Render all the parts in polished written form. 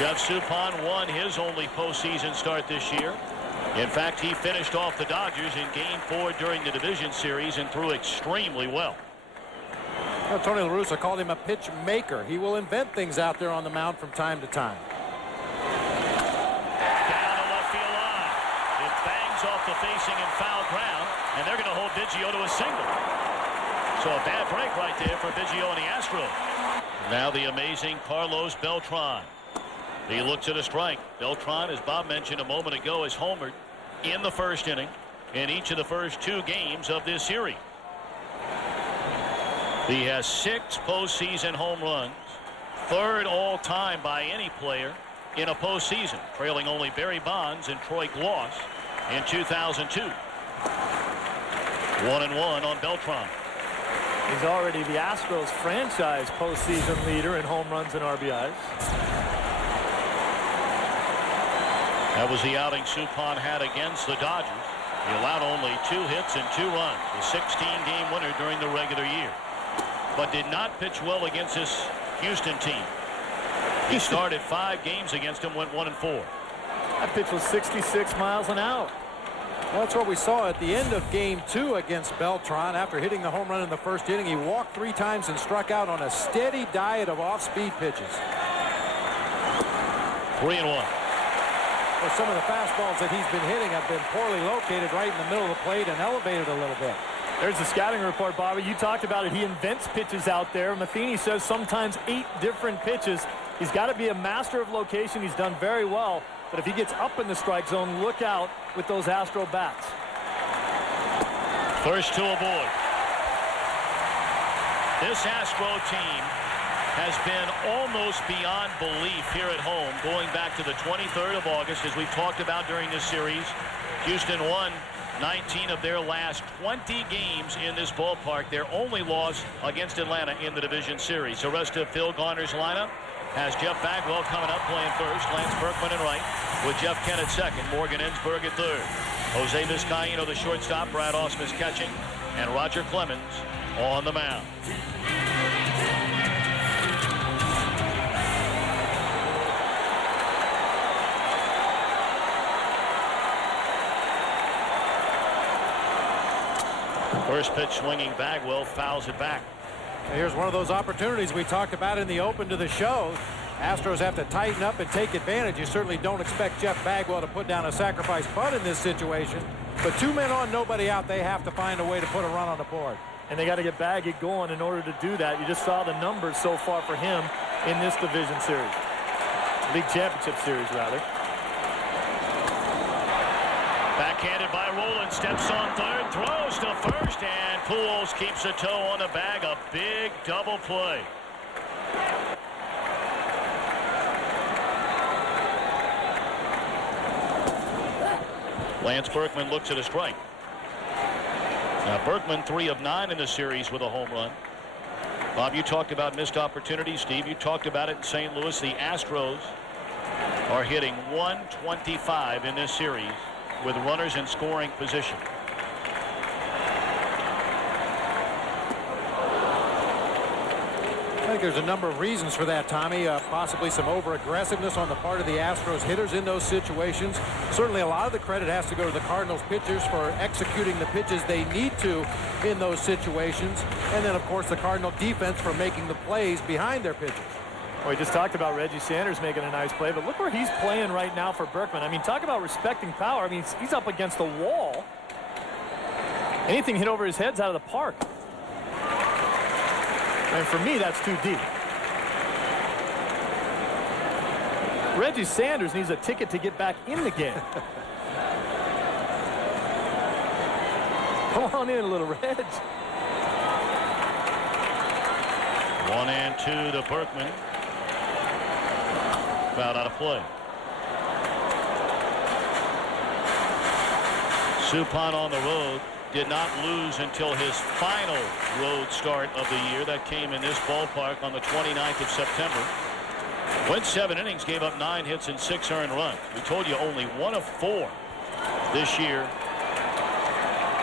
Jeff Suppan won his only postseason start this year. In fact, he finished off the Dodgers in Game 4 during the division series and threw extremely well. Tony La Russa called him a pitch maker. He will invent things out there on the mound from time to time. Down the left field line. It bangs off the facing and foul ground, and they're going to hold Biggio to a single. So a bad break right there for Biggio and the Astros. Now the amazing Carlos Beltran. He looks at a strike. Beltran, as Bob mentioned a moment ago, is homered in the first inning in each of the first 2 games of this series. He has 6 postseason home runs, 3rd all-time by any player in a postseason, trailing only Barry Bonds and Troy Glaus in 2002. 1-1 on Beltran. He's already the Astros franchise postseason leader in home runs and RBIs. That was the outing Suppan had against the Dodgers. He allowed only 2 hits and 2 runs, the 16-game winner during the regular year, but did not pitch well against this Houston team. He started 5 games against him, went 1-4. That pitch was 66 miles an hour. Well, that's what we saw at the end of Game 2 against Beltran. After hitting the home run in the first inning, he walked 3 times and struck out on a steady diet of off-speed pitches. 3-1. Well, some of the fastballs that he's been hitting have been poorly located right in the middle of the plate and elevated a little bit. There's the scouting report, Bobby. You talked about it. He invents pitches out there. Matheny says sometimes 8 different pitches. He's got to be a master of location. He's done very well. But if he gets up in the strike zone, look out with those Astro bats. First 2 aboard. This Astro team has been almost beyond belief here at home going back to the 23rd of August, as we've talked about during this series. Houston won 19 of their last 20 games in this ballpark. Their only loss against Atlanta in the division series. The rest of Phil Garner's lineup has Jeff Bagwell coming up playing first, Lance Berkman in right, with Jeff Kent at second, Morgan Ensberg at third, Jose Vizcaino the shortstop, Brad Ausmus catching, and Roger Clemens on the mound. First pitch swinging, Bagwell fouls it back. Here's one of those opportunities we talked about in the open to the show. Astros have to tighten up and take advantage. You certainly don't expect Jeff Bagwell to put down a sacrifice bunt in this situation. But 2 men on, nobody out. They have to find a way to put a run on the board. And they got to get Baggy going in order to do that. You just saw the numbers so far for him in this division series. League championship series, rather. Backhanded by Rowland, steps on third, throws to first, and Pujols keeps a toe on the bag. A big double play. Lance Berkman looks at a strike. Now Berkman 3 of 9 in the series with a home run. Bob, you talked about missed opportunities. Steve, you talked about it in St. Louis. The Astros are hitting .125 in this series with runners in scoring position. I think there's a number of reasons for that, Tommy. Possibly some over-aggressiveness on the part of the Astros hitters in those situations. Certainly a lot of the credit has to go to the Cardinals pitchers for executing the pitches they need to in those situations. And then, of course, the Cardinal defense for making the plays behind their pitchers. Well, we just talked about Reggie Sanders making a nice play, but look where he's playing right now for Berkman. I mean, talk about respecting power. I mean, he's up against the wall. Anything hit over his head's out of the park. And for me, that's too deep. Reggie Sanders needs a ticket to get back in the game. Come on in, little Reg. 1-2 to Berkman. Foul out of play. Suppan on the road did not lose until his final road start of the year. That came in this ballpark on the 29th of September. Went 7 innings, gave up 9 hits and 6 earned runs. We told you only 1 of 4 this year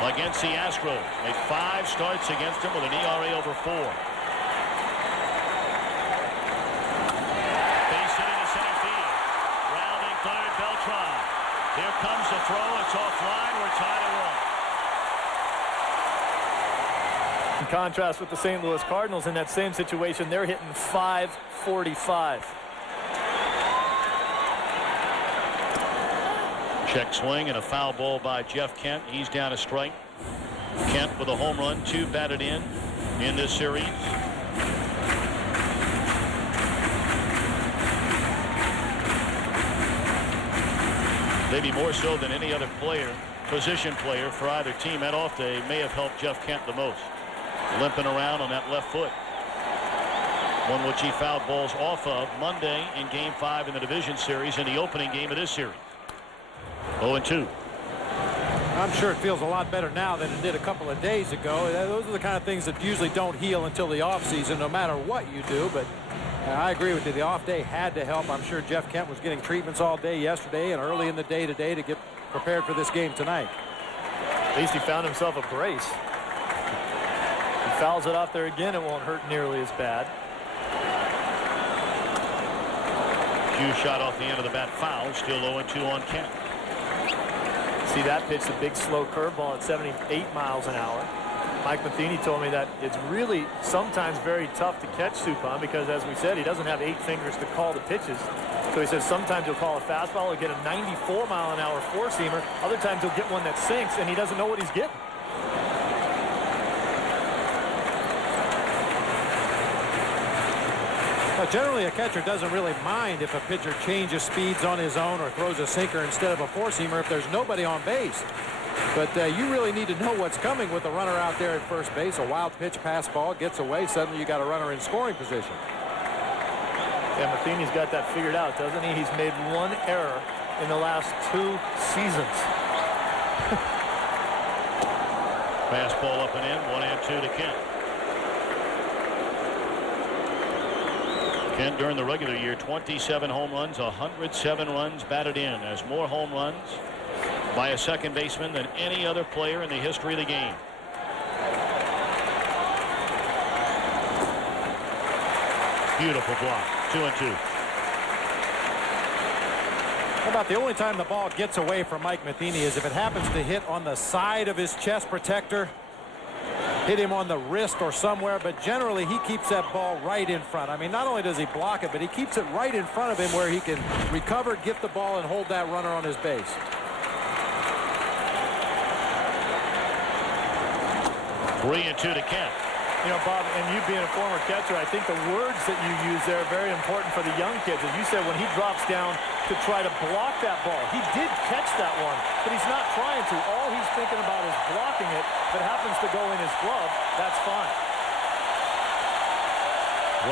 against the Astros. Made 5 starts against him with an ERA over 4. Base hit into center field. contrast with the St. Louis Cardinals in that same situation, they're hitting .545. Check swing and a foul ball by Jeff Kent. He's down a strike. Kent with a home run, 2 batted in this series. Maybe more so than any other player, position player for either team. That off day may have helped Jeff Kent the most. Limping around on that left foot. One which he fouled balls off of Monday in Game 5 in the division series in the opening game of this series. 0-2. I'm sure it feels a lot better now than it did a couple of days ago. Those are the kind of things that usually don't heal until the offseason, no matter what you do. But I agree with you. The off day had to help. I'm sure Jeff Kent was getting treatments all day yesterday and early in the day today to get prepared for this game tonight. At least he found himself a brace. He fouls it off there again. It won't hurt nearly as bad. Hughes shot off the end of the bat foul. Still 0-2 on Kent. See that pitch, the big slow curveball at 78 miles an hour. Mike Matheny told me that it's really sometimes very tough to catch Suppan because, as we said, he doesn't have 8 fingers to call the pitches. So he says sometimes he'll call a fastball or get a 94-mile-an-hour four-seamer. Other times he'll get one that sinks and he doesn't know what he's getting. Well, generally, a catcher doesn't really mind if a pitcher changes speeds on his own or throws a sinker instead of a four-seamer if there's nobody on base. But you really need to know what's coming with the runner out there at first base. A wild pitch pass ball gets away. Suddenly you got a runner in scoring position. Yeah, Matheny's got that figured out, doesn't he? He's made 1 error in the last 2 seasons. Fastball up and in. 1-2 to Kent. Kent during the regular year, 27 home runs, 107 runs batted in. Has more home runs by a second baseman than any other player in the history of the game. Beautiful block. 2-2. How about the only time the ball gets away from Mike Matheny is if it happens to hit on the side of his chest protector, hit him on the wrist or somewhere, but generally he keeps that ball right in front. I mean, not only does he block it, but he keeps it right in front of him where he can recover, get the ball, and hold that runner on his base. Three and 2 to Kent. You know, Bob, and you being a former catcher, I think the words that you use there are very important for the young kids. As you said, when he drops down to try to block that ball, he did catch that one, but he's not trying to. All he's thinking about is blocking it. If it happens to go in his glove, that's fine.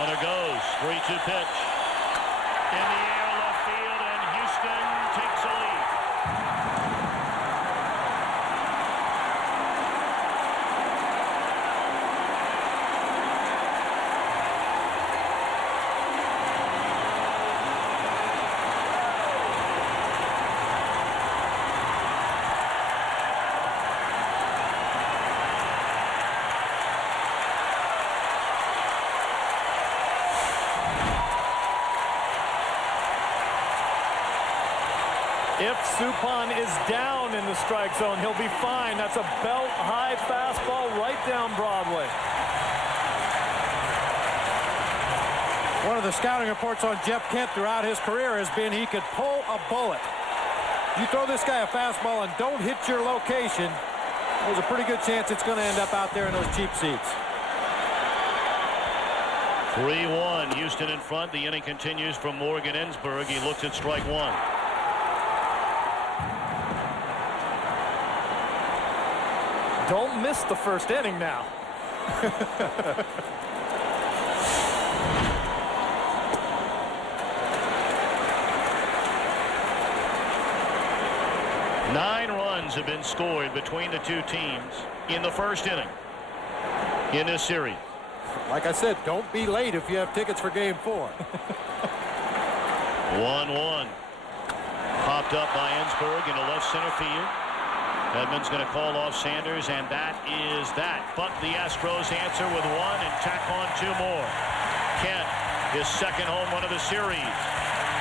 Runner goes. 3-2 pitch. In the air, left field, and Houston takes a lead. If Suppan is down in the strike zone, he'll be fine. That's a belt-high fastball right down Broadway. One of the scouting reports on Jeff Kent throughout his career has been he could pull a bullet. You throw this guy a fastball and don't hit your location, there's a pretty good chance it's going to end up out there in those cheap seats. 3-1. Houston in front. The inning continues from Morgan Ensberg. He looks at strike 1. Don't miss the first inning now. Nine runs have been scored between the two teams in the first inning in this series. Like I said, don't be late if you have tickets for Game 4. 1-1. Popped up by Ensberg into left center field. Edmonds going to call off Sanders, and that is that. But the Astros answer with 1 and tack on 2 more. Kent, his second home run of the series.